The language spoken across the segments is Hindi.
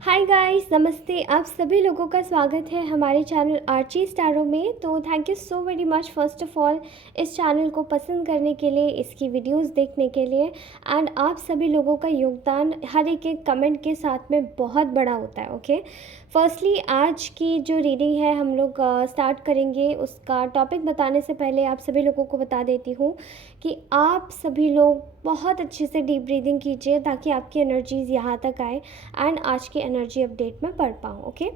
हाय गाइस, नमस्ते। आप सभी लोगों का स्वागत है हमारे चैनल आर्ची स्टारों में। तो thank you so very much first of all इस चैनल को पसंद करने के लिए, इसकी वीडियोस देखने के लिए। एंड आप सभी लोगों का योगदान हर एक कमेंट के साथ में बहुत बड़ा होता है। ओके, फर्स्टली आज की जो रीडिंग है हम लोग स्टार्ट करेंगे। उसका टॉपिक बताने से पहले आप सभी लोगों को बता देती हूँ कि आप सभी लोग बहुत अच्छे से डीप ब्रीदिंग कीजिए ताकि आपकी एनर्जीज़ यहाँ तक आए एंड आज की एनर्जी अपडेट में पढ़ पाऊँ। ओके,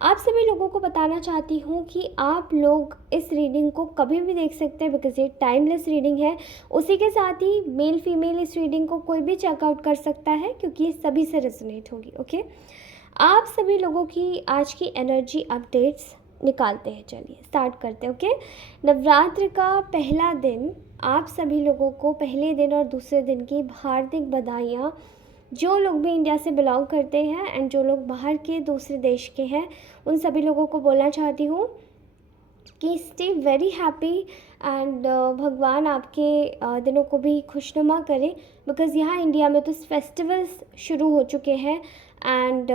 आप सभी लोगों को बताना चाहती हूँ कि आप लोग इस रीडिंग को कभी भी देख सकते हैं बिकॉज ये टाइमलेस रीडिंग है। उसी के साथ ही मेल फीमेल इस रीडिंग को कोई भी चेकआउट कर सकता है क्योंकि ये सभी से रेजोनेट होगी। ओके, आप सभी लोगों की आज की एनर्जी अपडेट्स निकालते हैं। चलिए स्टार्ट करते हैं। ओके, नवरात्र का पहला दिन, आप सभी लोगों को पहले दिन और दूसरे दिन की हार्दिक बधाइयाँ। जो लोग भी इंडिया से बिलोंग करते हैं एंड जो लोग बाहर के दूसरे देश के हैं, उन सभी लोगों को बोलना चाहती हूँ कि स्टे वेरी हैप्पी एंड भगवान आपके दिनों को भी खुशनुमा करें बिकॉज़ यहाँ इंडिया में तो फेस्टिवल्स शुरू हो चुके हैं। एंड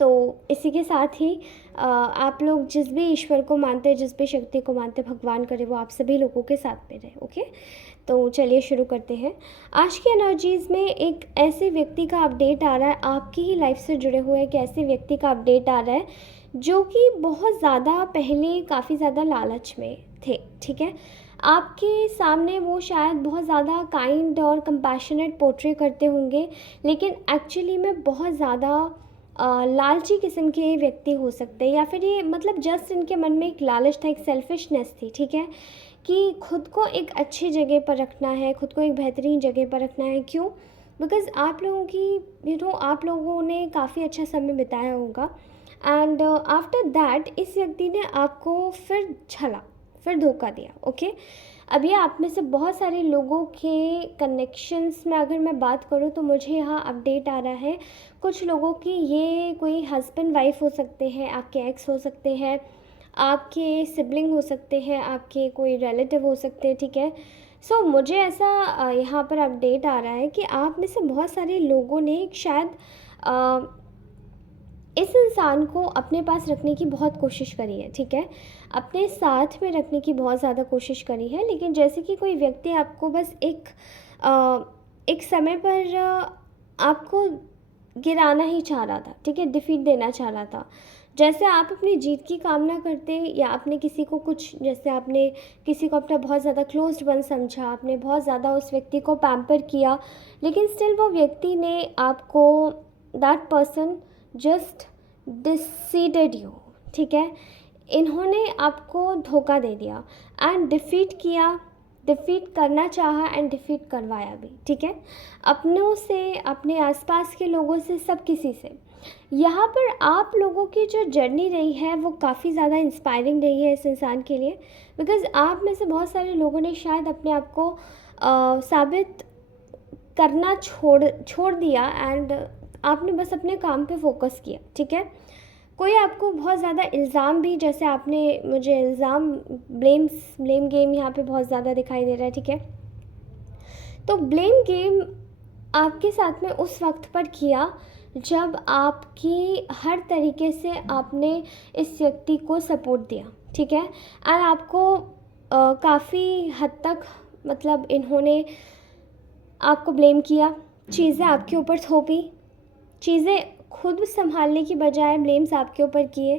तो इसी के साथ ही आप लोग जिस भी ईश्वर को मानते हैं, जिस भी शक्ति को मानते हैं, भगवान करे वो आप सभी लोगों के साथ में रहे। ओके, तो चलिए शुरू करते हैं। आज की एनर्जीज़ में एक ऐसे व्यक्ति का अपडेट आ रहा है, आपकी ही लाइफ से जुड़े हुए एक ऐसे व्यक्ति का अपडेट आ रहा है जो कि बहुत ज़्यादा पहले काफ़ी ज़्यादा लालच में थे। ठीक है, आपके सामने वो शायद बहुत ज़्यादा काइंड और कंपैशनेट पोर्ट्रे करते होंगे, लेकिन एक्चुअली में बहुत ज़्यादा लालची किस्म के व्यक्ति हो सकते हैं, या फिर ये मतलब जस्ट इनके मन में एक लालच था, एक सेल्फिशनेस थी। ठीक है, कि खुद को एक अच्छी जगह पर रखना है, खुद को एक बेहतरीन जगह पर रखना है। क्यों? बिकॉज़ आप लोगों की आप लोगों ने काफ़ी अच्छा समय बिताया होगा एंड आफ्टर दैट इस व्यक्ति ने आपको फिर छला, फिर धोखा दिया। ओके, अभी आप में से बहुत सारे लोगों के कनेक्शंस में अगर मैं बात करूँ तो मुझे यहाँ अपडेट आ रहा है कुछ लोगों की, ये कोई हस्बैंड वाइफ हो सकते हैं, आपके एक्स हो सकते हैं, आपके सिबलिंग हो सकते हैं, आपके कोई रिलेटिव हो सकते हैं। ठीक है, सो मुझे ऐसा यहाँ पर अपडेट आ रहा है कि आप में से बहुत सारे लोगों ने शायद इस इंसान को अपने पास रखने की बहुत कोशिश करी है। ठीक है, अपने साथ में रखने की बहुत ज़्यादा कोशिश करी है, लेकिन जैसे कि कोई व्यक्ति आपको बस एक समय पर आपको गिराना ही चाह रहा था। ठीक है, डिफीट देना चाह रहा था। जैसे आप अपनी जीत की कामना करते या आपने किसी को कुछ, जैसे आपने किसी को अपना बहुत ज़्यादा क्लोज्ड वन समझा, आपने बहुत ज़्यादा उस व्यक्ति को पैम्पर किया, लेकिन स्टिल वो व्यक्ति ने आपको, that person just diseased you. ठीक है, इन्होंने आपको धोखा दे दिया एंड डिफीट किया, डिफीट करना चाहा एंड डिफीट करवाया भी। ठीक है, अपनों से, अपने आसपास के लोगों से, सब किसी से। यहाँ पर आप लोगों की जो जर्नी रही है वो काफ़ी ज़्यादा इंस्पायरिंग रही है इस इंसान के लिए, बिकॉज़ आप में से बहुत सारे लोगों ने शायद अपने आप को साबित करना छोड़ दिया एंड आपने बस अपने काम पे फोकस किया। ठीक है, कोई आपको बहुत ज़्यादा इल्ज़ाम भी, जैसे आपने मुझे इल्ज़ाम, ब्लेम गेम यहाँ पे बहुत ज़्यादा दिखाई दे रहा है। ठीक है, तो ब्लेम गेम आपके साथ में उस वक्त पर किया जब आपकी हर तरीके से आपने इस व्यक्ति को सपोर्ट दिया। ठीक है, एंड आपको काफ़ी हद तक, मतलब इन्होंने आपको ब्लेम किया, चीज़ें आपके ऊपर थोपी, चीज़ें खुद संभालने की बजाय ब्लेम्स आपके ऊपर किए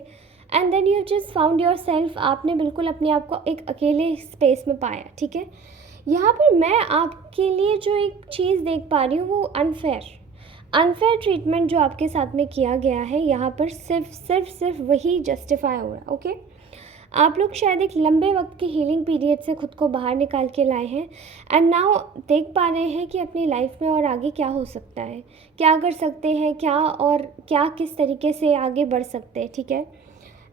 and then you just found yourself, आपने बिल्कुल अपने आप को एक अकेले स्पेस में पाया। ठीक है, यहाँ पर मैं आपके लिए जो एक चीज़ देख पा रही हूँ वो अनफेयर ट्रीटमेंट जो आपके साथ में किया गया है, यहाँ पर सिर्फ वही जस्टिफाई हो रहा है। ओके, आप लोग शायद एक लंबे वक्त के हीलिंग पीरियड से खुद को बाहर निकाल के लाए हैं एंड नाउ देख पा रहे हैं कि अपनी लाइफ में और आगे क्या हो सकता है, क्या कर सकते हैं, क्या और क्या किस तरीके से आगे बढ़ सकते हैं। ठीक है,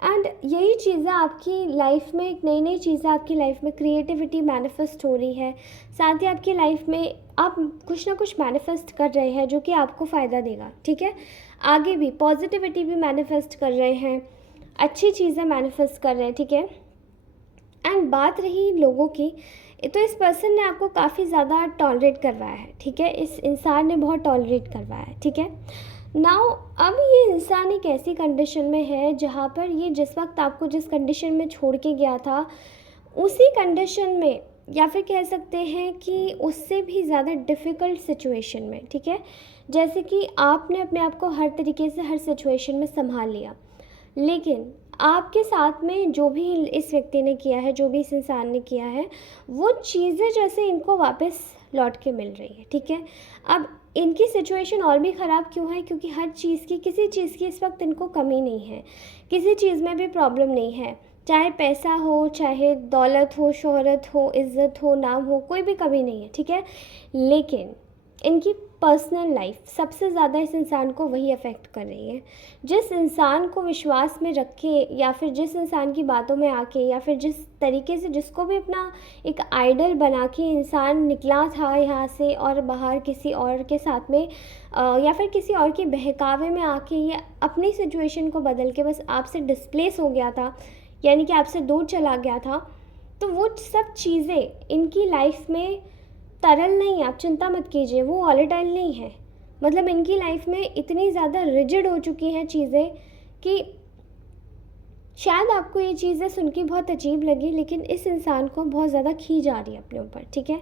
एंड यही चीज़ें आपकी लाइफ में, एक नई नई चीज़ें आपकी लाइफ में, क्रिएटिविटी मैनिफेस्ट हो रही है। साथ ही आपकी लाइफ में आप कुछ ना कुछ मैनिफेस्ट कर रहे हैं जो कि आपको फ़ायदा देगा। ठीक है, आगे भी पॉजिटिविटी भी मैनिफेस्ट कर रहे हैं, अच्छी चीज़ें मैनिफेस्ट कर रहे हैं। ठीक है, एंड बात रही लोगों की, तो इस पर्सन ने आपको काफ़ी ज़्यादा टॉलरेट करवाया है। ठीक है, इस इंसान ने बहुत टॉलरेट करवाया है। ठीक है, नाउ अब ये इंसान एक ऐसी कंडीशन में है जहाँ पर ये जिस वक्त आपको जिस कंडीशन में छोड़ के गया था, उसी कंडीशन में, या फिर कह सकते हैं कि उससे भी ज़्यादा डिफ़िकल्ट सिचुएशन में, ठीक है। जैसे कि आपने अपने आप को हर तरीके से हर सिचुएशन में संभाल लिया, लेकिन आपके साथ में जो भी इस व्यक्ति ने किया है, जो भी इस इंसान ने किया है, वो चीज़ें जैसे इनको वापस लौट के मिल रही है, ठीक है। अब इनकी सिचुएशन और भी ख़राब क्यों है, क्योंकि हर चीज़ की, किसी चीज़ की इस वक्त इनको कमी नहीं है, किसी चीज़ में भी प्रॉब्लम नहीं है, चाहे पैसा हो, चाहे दौलत हो, शोहरत हो, इज़्ज़त हो, नाम हो, कोई भी कमी नहीं है, ठीक है। लेकिन इनकी पर्सनल लाइफ सबसे ज़्यादा इस इंसान को वही अफेक्ट कर रही है। जिस इंसान को विश्वास में रख के, या फिर जिस इंसान की बातों में आके, या फिर जिस तरीके से जिसको भी अपना एक आइडल बना के इंसान निकला था यहाँ से और बाहर किसी और के साथ में या फिर किसी और के बहकावे में आके ये अपनी सिचुएशन को बदल के बस आपसे डिस्प्लेस हो गया था, यानी कि आपसे दूर चला गया था, तो वो सब चीज़ें इनकी लाइफ में तरल नहीं है। आप चिंता मत कीजिए, वो वॉलेटाइल नहीं है। मतलब इनकी लाइफ में इतनी ज़्यादा रिजिड हो चुकी हैं चीज़ें कि शायद आपको ये चीज़ें सुन के बहुत अजीब लगी, लेकिन इस इंसान को बहुत ज़्यादा खींच आ रही है अपने ऊपर, ठीक है।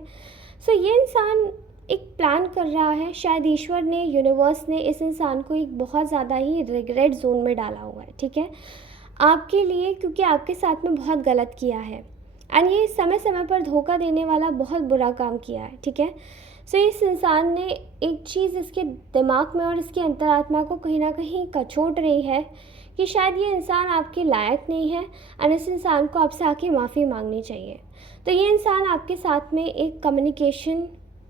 सो ये इंसान एक प्लान कर रहा है, शायद ईश्वर ने, यूनिवर्स ने इस इंसान को एक बहुत ज़्यादा ही रिग्रेट जोन में डाला हुआ है, ठीक है, आपके लिए, क्योंकि आपके साथ में बहुत गलत किया है एंड ये समय समय पर धोखा देने वाला बहुत बुरा काम किया है, ठीक है। सो इस इंसान ने एक चीज़ इसके दिमाग में और इसकी अंतरात्मा को कहीं ना कहीं कचोट रही है कि शायद ये इंसान आपके लायक नहीं है और इस इंसान को आपसे आके माफ़ी मांगनी चाहिए। तो ये इंसान आपके साथ में एक कम्युनिकेशन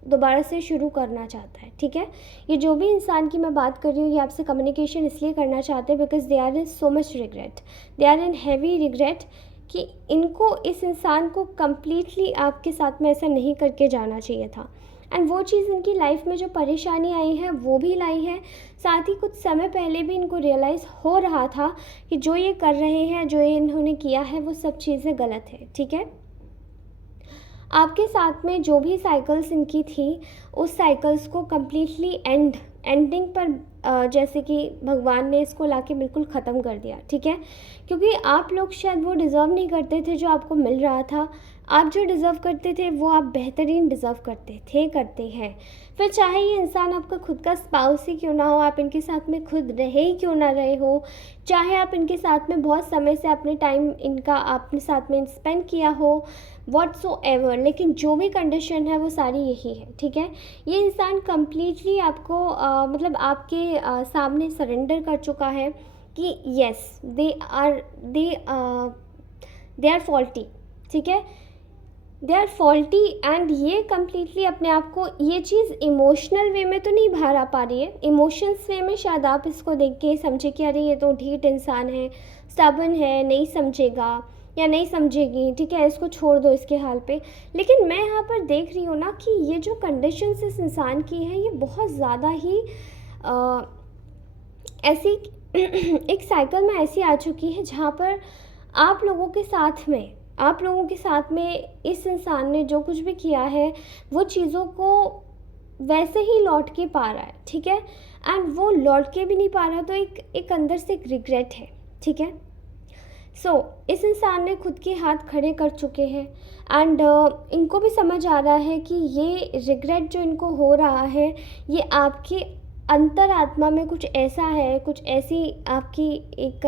दोबारा से शुरू करना चाहता है, ठीक है। ये जो भी इंसान की मैं बात कर रही हूँ, ये आपसे कम्युनिकेशन इसलिए करना चाहते हैं because they are in so much regret, they are in heavy regret कि इनको, इस इंसान को कम्प्लीटली आपके साथ में ऐसा नहीं करके जाना चाहिए था। एंड वो चीज़ इनकी लाइफ में जो परेशानी आई है वो भी लाई है, साथ ही कुछ समय पहले भी इनको रियलाइज़ हो रहा था कि जो ये कर रहे हैं, जो ये इन्होंने किया है, वो सब चीज़ें गलत है, ठीक है। आपके साथ में जो भी साइकिल्स इनकी थी, उस साइकिल्स को कम्प्लीटली एंडिंग पर जैसे कि भगवान ने इसको लाके बिल्कुल ख़त्म कर दिया, ठीक है। क्योंकि आप लोग शायद वो डिज़र्व नहीं करते थे जो आपको मिल रहा था। आप जो डिज़र्व करते थे वो आप बेहतरीन डिज़र्व करते थे, करते हैं। फिर चाहे ये इंसान आपका खुद का स्पाउस ही क्यों ना हो, आप इनके साथ में खुद रहे ही क्यों ना रहे हो, चाहे आप इनके साथ में बहुत समय से अपने टाइम इनका अपने साथ में स्पेंड किया हो, व्हाटसोएवर, लेकिन जो भी कंडीशन है वो सारी यही है, ठीक है। ये इंसान कम्प्लीटली आपको मतलब आपके सामने सरेंडर कर चुका है कि येस दे आर फॉल्टी, ठीक है, दे आर फॉल्टी। एंड ये कम्प्लीटली अपने आप को, ये चीज़ इमोशनल वे में तो नहीं बाहर आ पा रही है, इमोशंस वे में शायद आप इसको देख के समझे कि अरे ये तो ढीठ इंसान है, स्टबर्न है, नहीं समझेगा या नहीं समझेगी, ठीक है, इसको छोड़ दो इसके हाल पे। लेकिन मैं यहाँ पर देख रही हूँ ना कि ये जो कंडीशंस इस इंसान की है, ये बहुत ज़्यादा ही ऐसी एक साइकिल में ऐसी आ चुकी है जहाँ पर आप लोगों के साथ में इस इंसान ने जो कुछ भी किया है वो चीज़ों को वैसे ही लौट के पा रहा है, ठीक है। एंड वो लौट के भी नहीं पा रहा, तो एक अंदर से एक रिग्रेट है, ठीक है। सो इस इंसान ने खुद के हाथ खड़े कर चुके हैं एंड इनको भी समझ आ रहा है कि ये रिग्रेट जो इनको हो रहा है, ये आपके अंतरात्मा में कुछ ऐसा है, कुछ ऐसी आपकी एक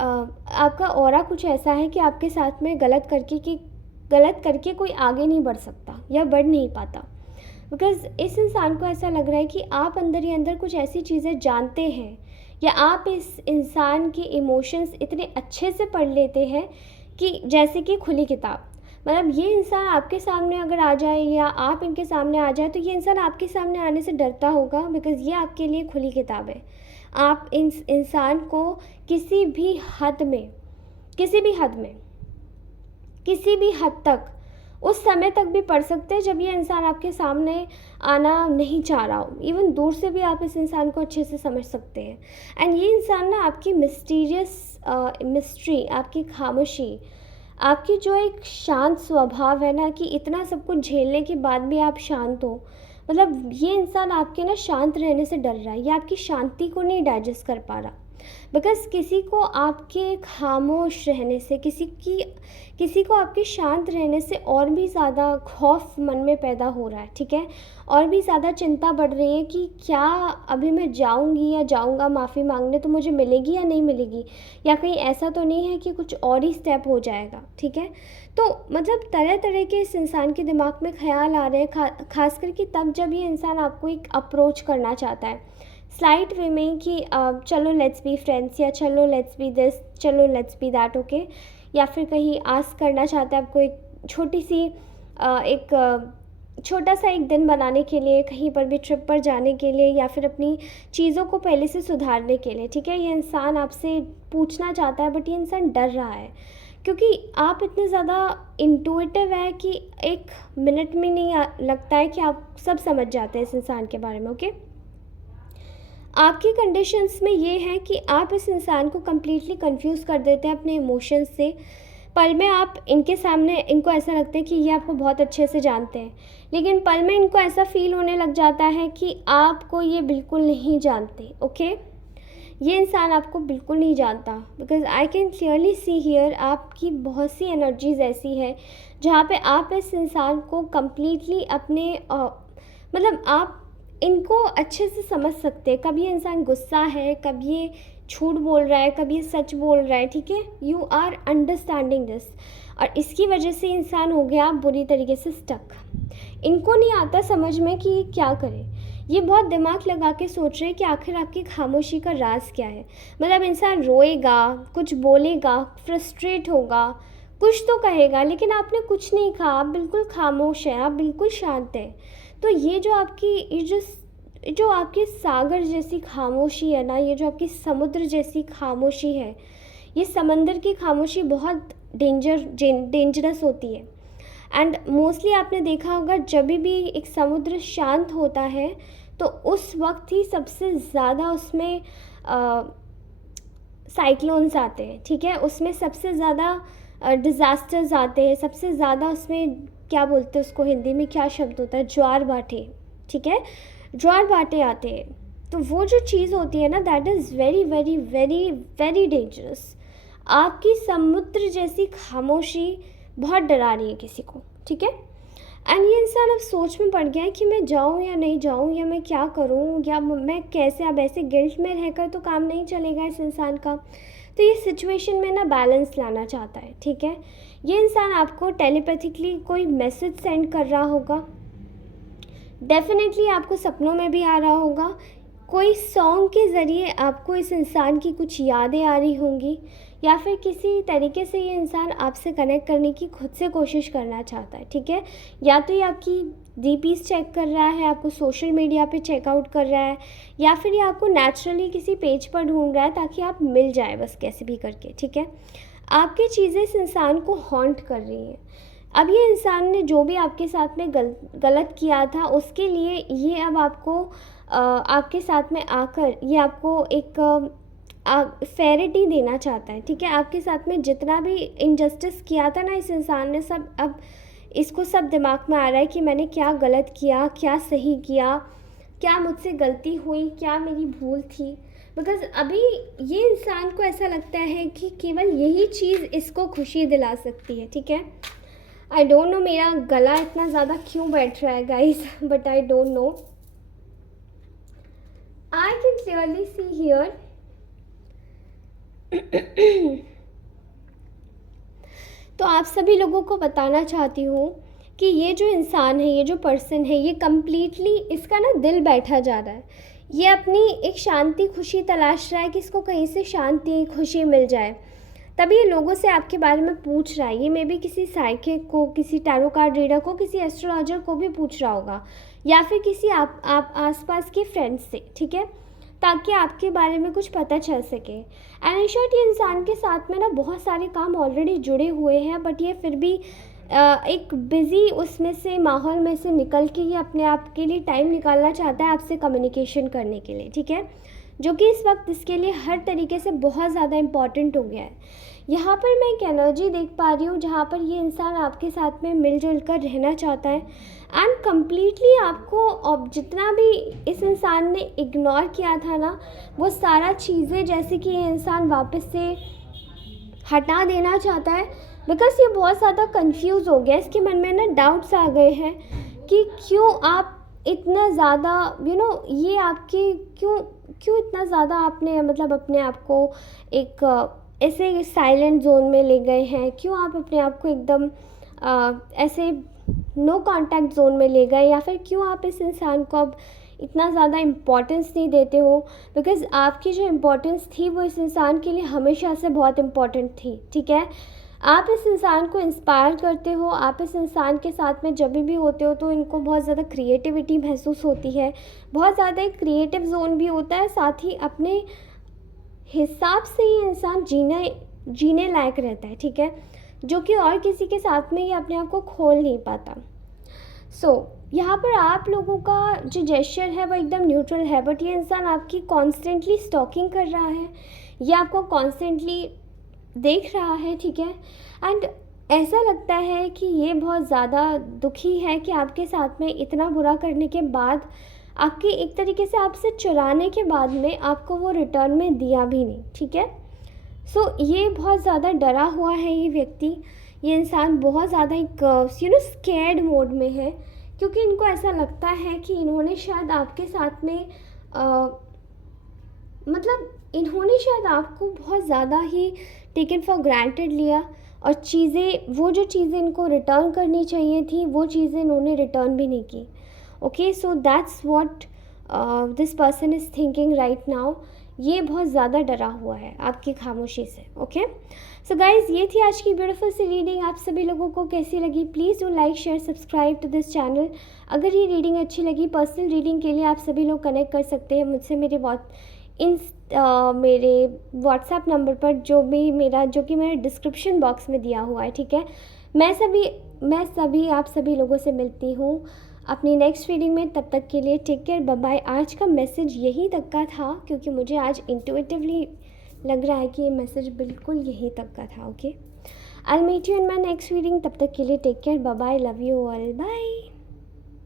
आपका ऑरा कुछ ऐसा है कि आपके साथ में गलत करके कोई आगे नहीं बढ़ सकता या बढ़ नहीं पाता। बिकॉज़ इस इंसान को ऐसा लग रहा है कि आप अंदर ही अंदर कुछ ऐसी चीज़ें जानते हैं, या आप इस इंसान के इमोशंस इतने अच्छे से पढ़ लेते हैं कि जैसे कि खुली किताब। मतलब ये इंसान आपके सामने अगर आ जाए या आप इनके सामने आ जाए, तो ये इंसान आपके सामने आने से डरता होगा बिकॉज़ ये आपके लिए खुली किताब है। आप इस इंसान को किसी भी हद में, किसी भी हद तक, उस समय तक भी पढ़ सकते हैं जब ये इंसान आपके सामने आना नहीं चाह रहा हो। इवन दूर से भी आप इस इंसान को अच्छे से समझ सकते हैं। एंड ये इंसान ना आपकी मिस्ट्री, आपकी खामोशी, आपकी जो एक शांत स्वभाव है ना, कि इतना सब कुछ झेलने के बाद भी आप शांत हो, मतलब ये इंसान आपके ना शांत रहने से डर रहा है, ये आपकी शांति को नहीं डाइजेस्ट कर पा रहा। बिकॉज़ किसी को आपके खामोश रहने से, किसी को आपके शांत रहने से और भी ज़्यादा खौफ़ मन में पैदा हो रहा है, ठीक है? और भी ज़्यादा चिंता बढ़ रही है कि क्या अभी मैं जाऊँगी या जाऊँगा माफ़ी माँगने तो मुझे मिलेगी या नहीं मिलेगी? या कहीं ऐसा तो नहीं है कि कुछ और ही स्टेप हो जाएगा, ठीक है? तो मतलब तरह-तरह के इस इंसान के दिमाग में ख़्याल आ रहे हैं, ख़ासकर कि तब जब ये इंसान आपको एक अप्रोच करना चाहता है, स्लाइट वे में कि चलो लेट्स बी फ्रेंड्स, या चलो लेट्स बी दिस, चलो लेट्स बी दैट, ओके? या फिर कहीं आस्क करना चाहता है आपको एक छोटी-सी छोटा-सा एक दिन बनाने के लिए, कहीं पर भी ट्रिप पर जाने के लिए, या फिर अपनी चीज़ों को पहले से सुधारने के लिए, ठीक है? ये इंसान आपसे पूछना चाहता है, बट ये इंसान डर रहा है, क्योंकि आप इतने ज़्यादा इंट्यूटिव है कि 1 मिनट में नहीं लगता है कि आप सब समझ जाते हैं इस इंसान के बारे में, ओके? आपकी कंडीशंस में ये है कि आप इस इंसान को कंप्लीटली कंफ्यूज कर देते हैं अपने इमोशंस से। पल में आप इनके सामने, इनको ऐसा लगता है कि ये आपको बहुत अच्छे से जानते हैं, लेकिन पल में इनको ऐसा फ़ील होने लग जाता है कि आपको ये बिल्कुल नहीं जानते, ओके? ये इंसान आपको बिल्कुल नहीं जानता, because I can clearly see here आपकी बहुत सी एनर्जीज़ ऐसी है जहाँ पे आप इस इंसान को कंप्लीटली अपने मतलब आप इनको अच्छे से समझ सकते हैं। कब ये इंसान गुस्सा है, कब ये झूठ बोल रहा है, कब ये सच बोल रहा है, ठीक है? यू आर अंडरस्टैंडिंग दिस, और इसकी वजह से इंसान हो गया बुरी तरीके से स्टक। इनको नहीं आता समझ में कि ये क्या करे। ये बहुत दिमाग लगा के सोच रहे हैं कि आखिर आपकी खामोशी का राज क्या है। मतलब इंसान रोएगा, कुछ बोलेगा, फ्रस्ट्रेट होगा, कुछ तो कहेगा, लेकिन आपने कुछ नहीं कहा, आप बिल्कुल खामोश हैं, आप बिल्कुल शांत हैं। तो ये जो आपकी सागर जैसी खामोशी है ना, ये जो आपकी समुद्र जैसी खामोशी है, ये समंदर की खामोशी बहुत डेंजरस होती है। एंड मोस्टली आपने देखा होगा जब भी एक समुद्र शांत होता है तो उस वक्त ही सबसे ज़्यादा उसमें साइक्लोन्स आते हैं, ठीक है? उसमें सबसे ज़्यादा डिज़ास्टर्स आते हैं, सबसे ज़्यादा उसमें क्या बोलते हैं उसको, हिंदी में क्या शब्द होता है, ज्वार भाटे, ठीक है? ज्वार भाटे आते हैं। तो वो जो चीज़ होती है ना, that is very very very very dangerous. आपकी समुद्र जैसी खामोशी बहुत डरा रही है किसी को, ठीक है? एंड ये इंसान अब सोच में पड़ गया है कि मैं जाऊँ या नहीं जाऊँ, या मैं क्या करूँ, या मैं कैसे, अब ऐसे गिल्ट में रहकर तो काम नहीं चलेगा इस इंसान का। तो ये सिचुएशन में ना बैलेंस लाना चाहता है, ठीक है? ये इंसान आपको टेलीपैथिकली कोई मैसेज सेंड कर रहा होगा, डेफिनेटली आपको सपनों में भी आ रहा होगा, कोई सॉन्ग के ज़रिए आपको इस इंसान की कुछ यादें आ रही होंगी, या फिर किसी तरीके से ये इंसान आपसे कनेक्ट करने की खुद से कोशिश करना चाहता है, ठीक है? या तो ये आपकी डीपीज़ चेक कर रहा है, आपको सोशल मीडिया पे चेकआउट कर रहा है, या फिर ये आपको नेचुरली किसी पेज पर ढूंढ रहा है ताकि आप मिल जाए बस कैसे भी करके, ठीक है? आपकी चीज़ें इस इंसान को हॉन्ट कर रही हैं। अब ये इंसान ने जो भी आपके साथ में गलत किया था, उसके लिए ये अब आपको आपके साथ में आकर ये आपको एक फेरिटी देना चाहता है, ठीक है? आपके साथ में जितना भी इनजस्टिस किया था ना इस इंसान ने, सब अब इसको सब दिमाग में आ रहा है कि मैंने क्या गलत किया, क्या सही किया, क्या मुझसे गलती हुई, क्या मेरी भूल थी। बिकॉज़ अभी ये इंसान को ऐसा लगता है कि केवल यही चीज़ इसको खुशी दिला सकती है, ठीक है? आई डोंट नो मेरा गला इतना ज़्यादा क्यों बैठ रहा है guys, but I don't know. I can clearly see here तो आप सभी लोगों को बताना चाहती हूँ कि ये जो इंसान है, ये जो पर्सन है, ये कम्प्लीटली इसका ना दिल बैठा जा रहा है। ये अपनी एक शांति खुशी तलाश रहा है कि इसको कहीं से शांति खुशी मिल जाए, तभी ये लोगों से आपके बारे में पूछ रहा है। ये मे बी किसी साइकिक को, किसी टैरो कार्ड रीडर को, किसी एस्ट्रोलॉजर को भी पूछ रहा होगा, या फिर किसी आप आसपास के फ्रेंड्स से, ठीक है? ताकि आपके बारे में कुछ पता चल सके। एंड इन शॉर्ट ये इंसान के साथ में ना बहुत सारे काम ऑलरेडी जुड़े हुए हैं, बट ये फिर भी एक बिज़ी उसमें से माहौल में से निकल के ये अपने आप के लिए टाइम निकालना चाहता है आपसे कम्युनिकेशन करने के लिए, ठीक है? जो कि इस वक्त इसके लिए हर तरीके से बहुत ज़्यादा इम्पॉर्टेंट हो गया है। यहाँ पर मैं एक एनर्जी देख पा रही हूँ जहाँ पर ये इंसान आपके साथ में मिलजुल कर रहना चाहता है एंड कम्प्लीटली आपको अब जितना भी इस इंसान ने इग्नोर किया था ना, वो सारा चीज़ें जैसे कि ये इंसान वापस से हटा देना चाहता है। बिकॉज़ ये बहुत ज़्यादा कंफ्यूज हो गया, इसके मन में ना डाउट्स आ गए हैं कि क्यों आप इतना ज़्यादा ये आपके क्यों क्यों इतना ज़्यादा आपने मतलब अपने आप को एक ऐसे साइलेंट जोन में ले गए हैं, क्यों आप अपने आप को एकदम ऐसे नो कांटेक्ट जोन में ले गए, या फिर क्यों आप इस इंसान को अब इतना ज़्यादा इम्पोर्टेंस नहीं देते हो। बिकॉज़ आपकी जो इम्पोर्टेंस थी वो इस इंसान के लिए हमेशा से बहुत इम्पोर्टेंट थी, ठीक है। आप इस इंसान को इंस्पायर करते हो, आप इस इंसान के साथ में जब भी होते हो तो इनको बहुत ज़्यादा क्रिएटिविटी महसूस होती है, बहुत ज़्यादा एक क्रिएटिव जोन भी होता है, साथ ही अपने हिसाब से ये इंसान जीने लायक रहता है, ठीक है, जो कि और किसी के साथ में ये अपने आप को खोल नहीं पाता। यहाँ पर आप लोगों का जो जेस्चर है वो एकदम न्यूट्रल है, बट ये इंसान आपकी कॉन्स्टेंटली स्टॉकिंग कर रहा है, ये आपको कॉन्स्टेंटली देख रहा है, ठीक है। एंड ऐसा लगता है कि ये बहुत ज़्यादा दुखी है कि आपके साथ में इतना बुरा करने के बाद, आपके एक तरीके से आपसे चुराने के बाद में आपको वो रिटर्न में दिया भी नहीं, ठीक है। ये बहुत ज़्यादा डरा हुआ है ये व्यक्ति, ये इंसान बहुत ज़्यादा एक स्कैर्ड मोड में है, क्योंकि इनको ऐसा लगता है कि इन्होंने शायद आपके साथ में मतलब इन्होंने शायद आपको बहुत ज़्यादा ही टेकन फॉर ग्रांटेड लिया, और वो जो चीज़ें इनको रिटर्न करनी चाहिए थी वो चीज़ें इन्होंने रिटर्न भी नहीं की। Okay, so that's what this person is thinking right now. ये बहुत ज़्यादा डरा हुआ है आपकी खामोशी से। ओके, सो गाइज़, ये थी आज की ब्यूटीफुल सी रीडिंग। आप सभी लोगों को कैसी लगी? Please do like share subscribe to this channel. अगर ये रीडिंग अच्छी लगी, पर्सनल रीडिंग के लिए आप सभी लोग कनेक्ट कर सकते हैं मुझसे मेरे व्हाट्सएप नंबर पर, जो कि मेरे डिस्क्रिप्शन बॉक्स में दिया हुआ है, ठीक है। मैं सभी आप सभी लोगों से मिलती हूँ अपनी नेक्स्ट रीडिंग में। तब तक के लिए टेक केयर, बाय बाय। आज का मैसेज यहीं तक का था, क्योंकि मुझे आज इंट्यूटिवली लग रहा है कि ये मैसेज बिल्कुल यहीं तक का था। Okay, I will meet you in my next reading. तब तक के लिए take care, bye bye, love you all, bye.